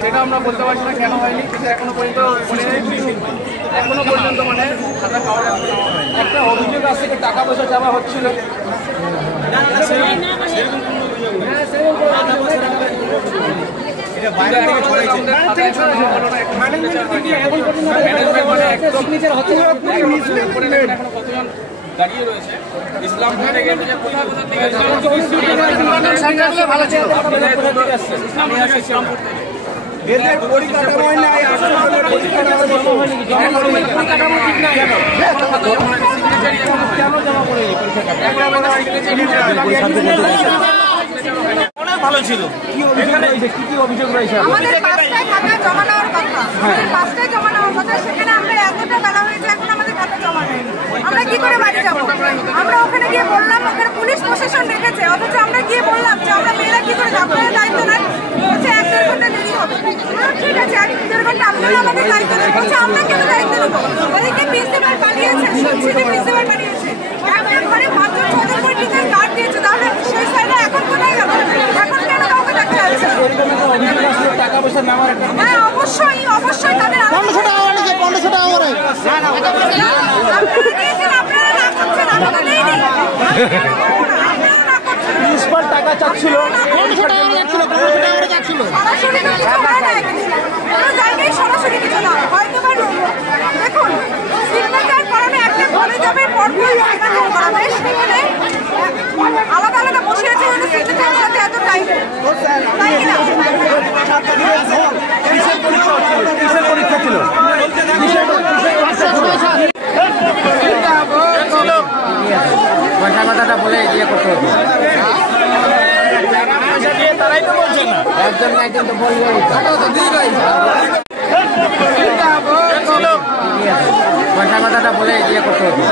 সেটা আমরা বলতে পারছি না কেন হয়নি, কিন্তু এখনো পর্যন্ত মানে খাতা খাওয়ার একটা অভিযোগ আছে যে টাকা পয়সা জমা হচ্ছিল। দাঁড়িয়ে রয়েছে ইসলাম থেকে ভালো ছিল। কি অভিযোগ রয়েছে? আমাদের 5টায় খাতা জমা নেওয়ার কথা, 5টায় জমা নেওয়ার কথা, সেখানে আমরা এতটা বেলা হয়েছে এখন আমাদের খাতা জমা নেই। আমরা কি করে বাড়ি যাবো? আমরা ওখানে গিয়ে বললাম, ওখানে পুলিশ প্রশাসন রেখেছে, অথচ আমরা গিয়ে বললাম যে আমরা মেয়েরা কি করে যাবো, দায়িত্ব নেন, বলছে 1-1.5 ঘন্টা দেরি হবে। ঠিক আছে, 1-1.5 ঘন্টা আপনারা আমাদের দায়িত্ব নেন, বলছে আমরা কেন দায়িত্ব নেবো? ওদিকে প্রিন্সিপাল পালিয়েছে, শুনছি প্রিন্সিপাল পালিয়েছে, একটা ঘরে মাত্র 6 কোটি টাকার কার্ড দিয়েছে, তাহলে সেই সাইডে এখন কোথায় গেল? এখন কেন কাউকে ডাকতে আসছে? টাকা পয়সা নেওয়ার একটা হ্যাঁ, অবশ্যই তাদের 1500 টাকা অনেকে 1500 টাকা করে প্রিন্সিপাল টাকা চাচ্ছিল, 1500 টাকা করে যাচ্ছিল, 1500 টাকা করে যাচ্ছিল। সরাসরি তো কিছু হয় না, কোনো জায়গায় সরাসরি কিছু না। হয়তো বা দেখুন, সিগনেচার করানো একটা ঘরে যাবে, পরপর সিগনেচার করাবে, সেখানে আলাদা আলাদা বসে আছে, সিগনেচার করাতে এত টাইম, তাই কিনা? পরীক্ষা ছিল পয়সা কথাটা বলে ইয়ে করতে হতো, তারাই তো বলছে না, একজন না একজন তো বলবে পয়সা কথাটা বলে ইয়ে করতে হতো।